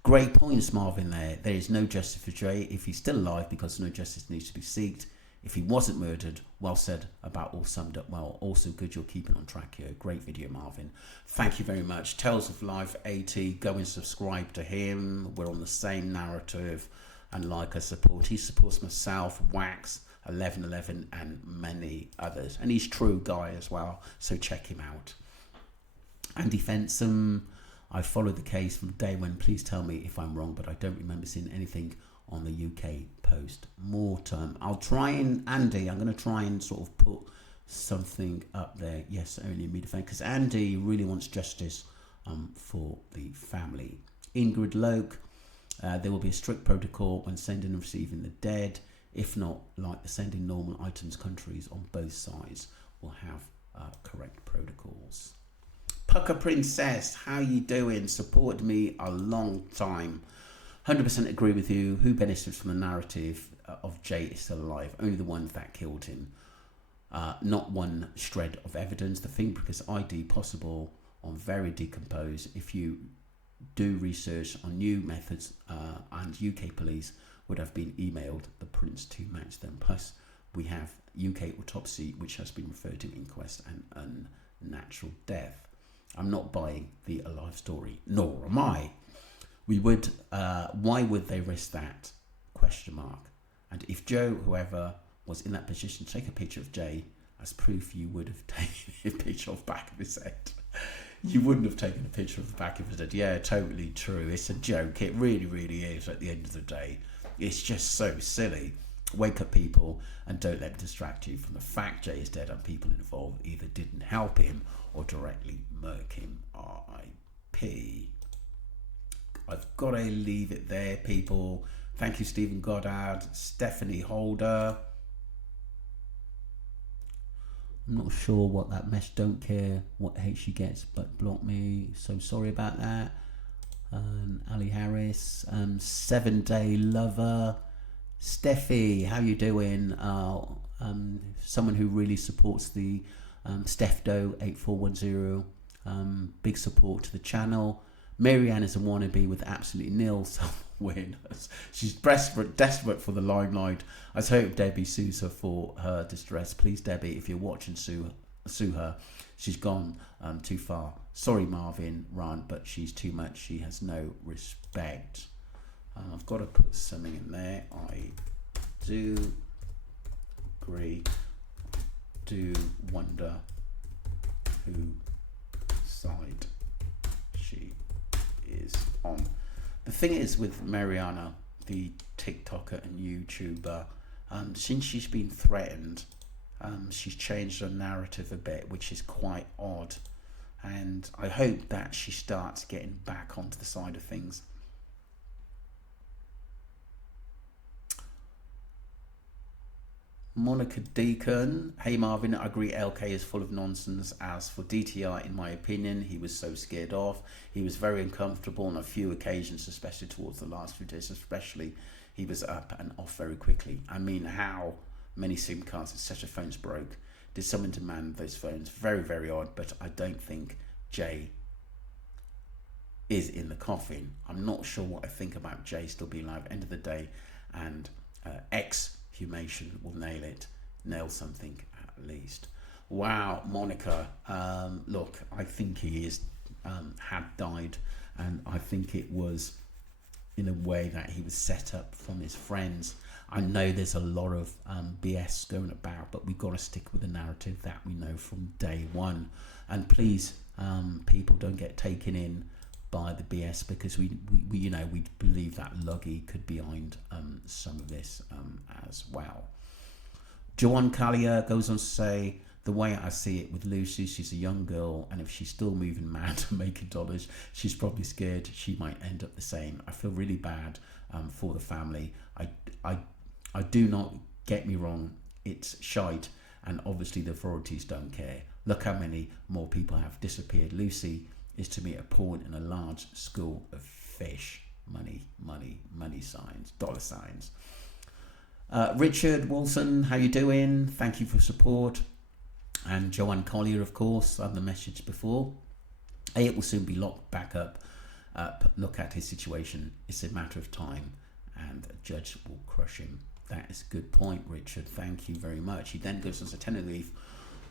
Great points, Marvin, there. There is no justice for Jay if he's still alive because no justice needs to be sought. If he wasn't murdered, well said, about all summed up well. Also good you're keeping on track here. Great video, Marvin. Thank you very much. Tales of Life 80, go and subscribe to him. We're on the same narrative. And like I support, he supports myself, Wax, 1111, and many others. And he's true guy as well, so check him out. Andy Fensom, I followed the case from day one. Please tell me if I'm wrong, but I don't remember seeing anything on the UK post-mortem. I'll try and, Andy, I'm going to try and sort of put something up there. Yes, only me defend, because Andy really wants justice for the family. Ingrid Loke, there will be a strict protocol when sending and receiving the dead. If not, like the sending normal items, countries on both sides will have correct protocols. Pucker Princess, how you doing? Supported me a long time. 100% agree with you. Who benefits from the narrative of Jay is still alive? Only the ones that killed him. Not one shred of evidence. The fingerprint ID possible on very decomposed. If you do research on new methods and UK police would have been emailed the prints to match them. Plus we have UK autopsy which has been referred to inquest and unnatural death. I'm not buying the alive story, nor am I. We would, why would they risk that? Question mark. And if Joe, whoever was in that position, take a picture of Jay as proof, you would have taken a picture of the back of his head. You wouldn't have taken a picture of the back of his head. Yeah, totally true. It's a joke. It really, really is at the end of the day. It's just so silly. Wake up, people, and don't let it distract you from the fact Jay is dead and people involved either didn't help him or directly murk him. R.I.P. I've got to leave it there, people. Thank you, Stephen Goddard, Stephanie Holder. I'm not sure what that mesh, don't care what hate she gets, but block me. So sorry about that. Ali Harris, 7 Day Lover. Steffi, how you doing? Someone who really supports the Stefdo 8410. Big support to the channel. Marianne is a wannabe with absolutely nil self-awareness. She's desperate for the limelight. I hope Debbie sues her for her distress. Please, Debbie, if you're watching, sue her. She's gone too far. Sorry, Marvin, Ron, but she's too much. She has no respect. I've got to put something in there. I do. agree. Do wonder who side she is on. The thing is with Mariana, the TikToker and YouTuber, since she's been threatened, she's changed her narrative a bit, which is quite odd. And I hope that she starts getting back onto the side of things. Monica Deacon, hey Marvin, I agree LK is full of nonsense. As for DTR, in my opinion, he was so scared off. He was very uncomfortable on a few occasions, especially towards the last few days, especially he was up and off very quickly. I mean, how many SIM cards and such a phones broke? Did someone demand those phones? Very, very odd, but I don't think Jay is in the coffin. I'm not sure what I think about Jay still being alive. End of the day, and exhumation will nail something at least. Wow, Monica, look, I think he is had died, and I think it was in a way that he was set up from his friends. I know there's a lot of BS going about, but we've got to stick with the narrative that we know from day one. And please, people, don't get taken in by the BS, because we believe that Luggy could be behind some of this as well. Joanne Collier goes on to say, the way I see it with Lucy, she's a young girl, and if she's still moving mad and making dollars, she's probably scared she might end up the same. I feel really bad for the family. I do not, get me wrong, it's shite, and obviously the authorities don't care. Look how many more people have disappeared. Lucy is to me a pawn in a large school of fish. Money, money, money signs, dollar signs. Richard Wilson, how you doing? Thank you for support. And Joanne Collier, of course, on the message before. It will soon be locked back up. Look at his situation. It's a matter of time, and a judge will crush him. That is a good point, Richard. Thank you very much. He then goes on to Tenerife.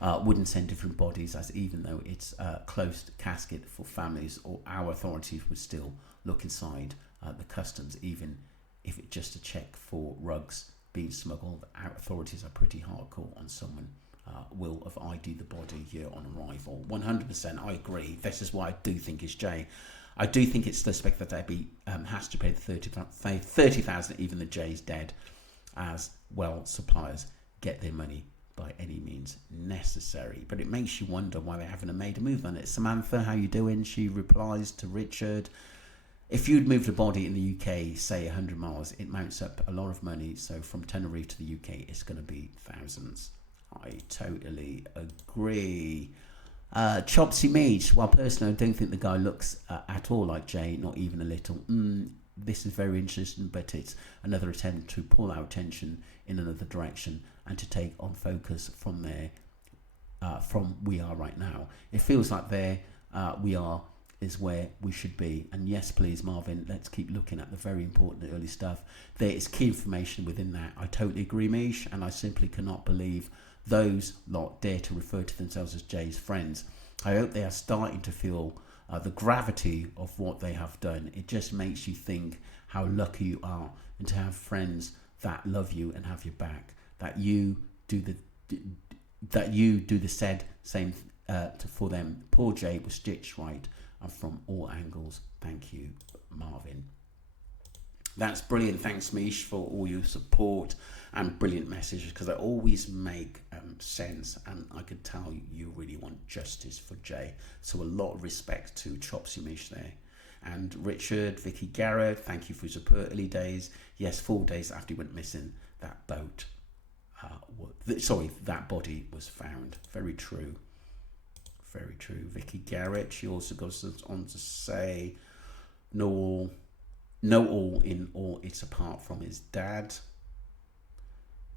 Wouldn't send different bodies, as even though it's a closed casket for families, or our authorities would still look inside the customs, even if it's just a check for rugs being smuggled. Our authorities are pretty hardcore on someone will have ID'd the body here on arrival. 100%, I agree. This is what I do think is Jay. I do think it's suspect that Debbie has to pay the 30,000, even though Jay's dead, as well. Suppliers get their money by any means necessary. But it makes you wonder why they haven't made a move on it. Samantha, how you doing? She replies to Richard, if you'd moved a body in the UK, say 100 miles, it mounts up a lot of money. So from Tenerife to the UK, it's going to be thousands. I totally agree. Chopsy Meach, well, personally, I don't think the guy looks at all like Jay, not even a little. This is very interesting, but it's another attempt to pull our attention in another direction and to take on focus from there, from we are right now. It feels like there we are is where we should be. And yes, please, Marvin, let's keep looking at the very important early stuff. There is key information within that. I totally agree, Mish, and I simply cannot believe those lot dare to refer to themselves as Jay's friends. I hope they are starting to feel the gravity of what they have done. It just makes you think how lucky you are, and to have friends that love you and have your back, that you do the same for them. Poor Jay was stitched right and from all angles. Thank you, Marvin. That's brilliant. Thanks, Mish, for all your support and brilliant messages, because they always make sense, and I could tell you really want justice for Jay. So a lot of respect to Chopsy Mish there. And Richard, Vicky Garrett, thank you for your support. Early days, yes, 4 days after he went missing, that boat, that body was found. Very true. Very true. Vicky Garrett, she also goes on to say, no all in all, it's apart from his dad.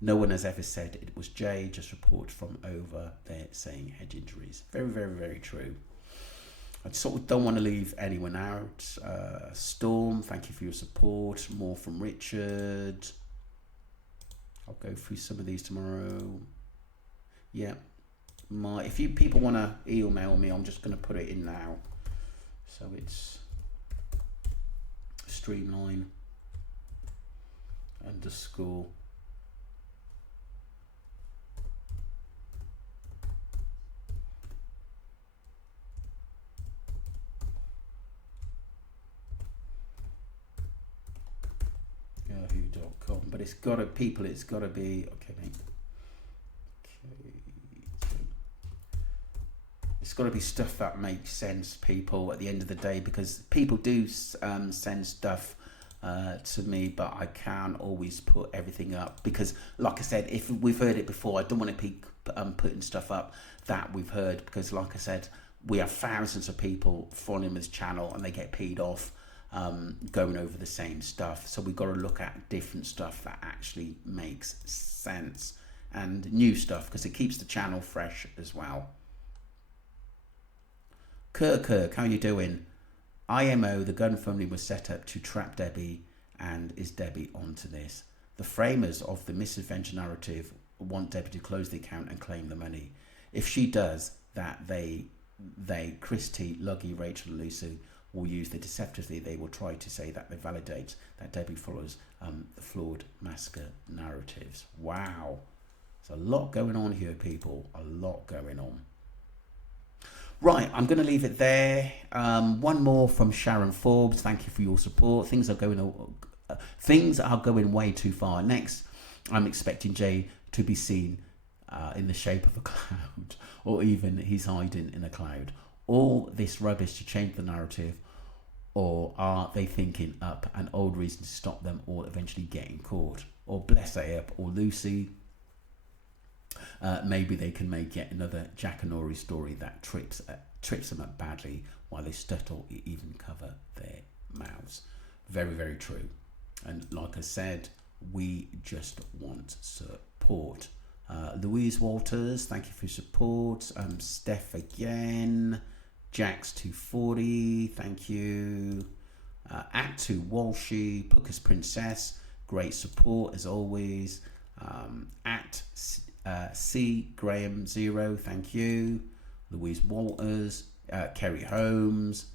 No one has ever said it was Jay, just report from over there saying head injuries. Very, very, very true. I sort of don't want to leave anyone out. Storm, thank you for your support. More from Richard. I'll go through some of these tomorrow. Yeah. If you people want to email me, I'm just going to put it in now. So it's streamline _ Debunkingtoday.com. But it's got to, people, it's got to be, okay, mate. It's got to be stuff that makes sense, people, at the end of the day, because people do send stuff to me, but I can't always put everything up because, like I said, if we've heard it before, I don't want to be putting stuff up that we've heard, because, like I said, we have thousands of people following this channel and they get peed off going over the same stuff. So we've got to look at different stuff that actually makes sense and new stuff, because it keeps the channel fresh as well. Kirk, how you doing? IMO, the GoFundMe was set up to trap Debbie, and is Debbie onto this? The framers of the misadventure narrative want Debbie to close the account and claim the money. If she does that, they Christy, Luggy, Rachel and Lucy will use the deceptively, they will try to say that they validate that Debbie follows the flawed massacre narratives. Wow. There's a lot going on here, people. A lot going on. Right, I'm going to leave it there. One more from Sharon Forbes. Thank you for your support. Things are going way too far. Next, I'm expecting Jay to be seen in the shape of a cloud, or even he's hiding in a cloud. All this rubbish to change the narrative, or are they thinking up an old reason to stop them all eventually getting caught? Or bless up, or Lucy. Maybe they can make yet another Jack and Ori story that trips them up badly while they stutter or even cover their mouths. Very, very true. And like I said, we just want support. Louise Walters, thank you for your support. Steph again. Jax240, thank you. At2 Walshy, Pooker's Princess, great support as always. At C Graham 0, thank you. Louise Walters, Kerry Holmes,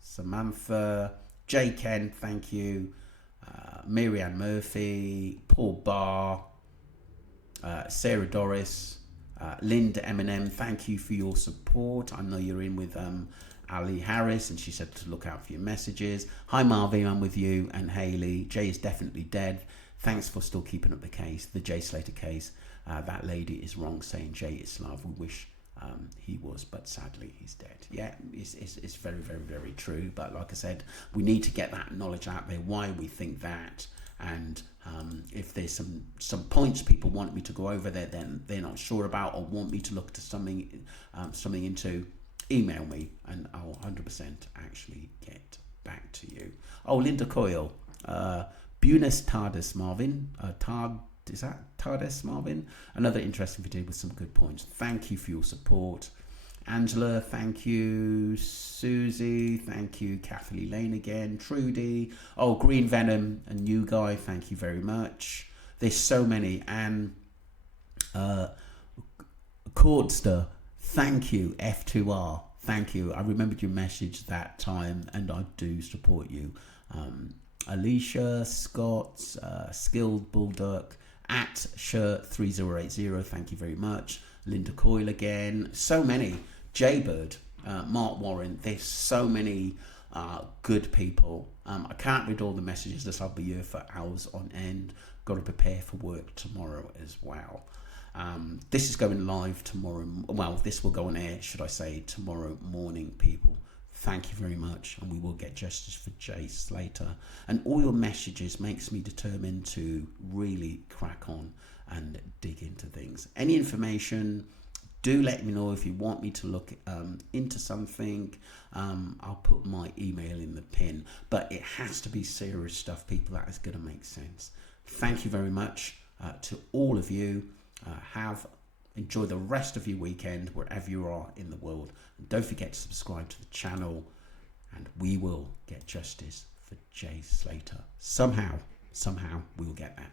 Samantha, J Ken, thank you. Miriam Murphy, Paul Barr, Sarah Doris, Linda Eminem, thank you for your support. I know you're in with Ali Harris, and she said to look out for your messages. Hi Marvin, I'm with you. And Haley, Jay is definitely dead. Thanks for still keeping up the case, the Jay Slater case. That lady is wrong saying Jay is Slav. We wish he was, but sadly he's dead. Yeah, it's very, very, very true. But like I said, we need to get that knowledge out there, why we think that. And if there's some points people want me to go over there, then they're not sure about, or want me to look to something into, email me and I'll 100% actually get back to you. Oh, Linda Coyle. Buenos Tardes, Marvin. Is that Tardes, Marvin? Another interesting video with some good points. Thank you for your support. Angela, thank you. Susie, thank you. Kathy Lane again. Trudy. Oh, Green Venom, a new guy. Thank you very much. There's so many. And Cordster, thank you. F2R, thank you. I remembered your message that time, and I do support you. Alicia, Scott, Skilled Bulldog, at Shirt3080, thank you very much. Linda Coyle again, so many. Jaybird, Mark Warren, there's so many good people. I can't read all the messages, as I'll be here for hours on end. Got to prepare for work tomorrow as well. This is going live tomorrow. Well, this will go on air, should I say, tomorrow morning, people. Thank you very much, and we will get justice for Jay Slater. And all your messages makes me determined to really crack on and dig into things. Any information, do let me know. If you want me to look into something, I'll put my email in the pin. But it has to be serious stuff, people, that is going to make sense. Thank you very much to all of you. Enjoy the rest of your weekend wherever you are in the world. And don't forget to subscribe to the channel, and we will get justice for Jay Slater. Somehow we will get that.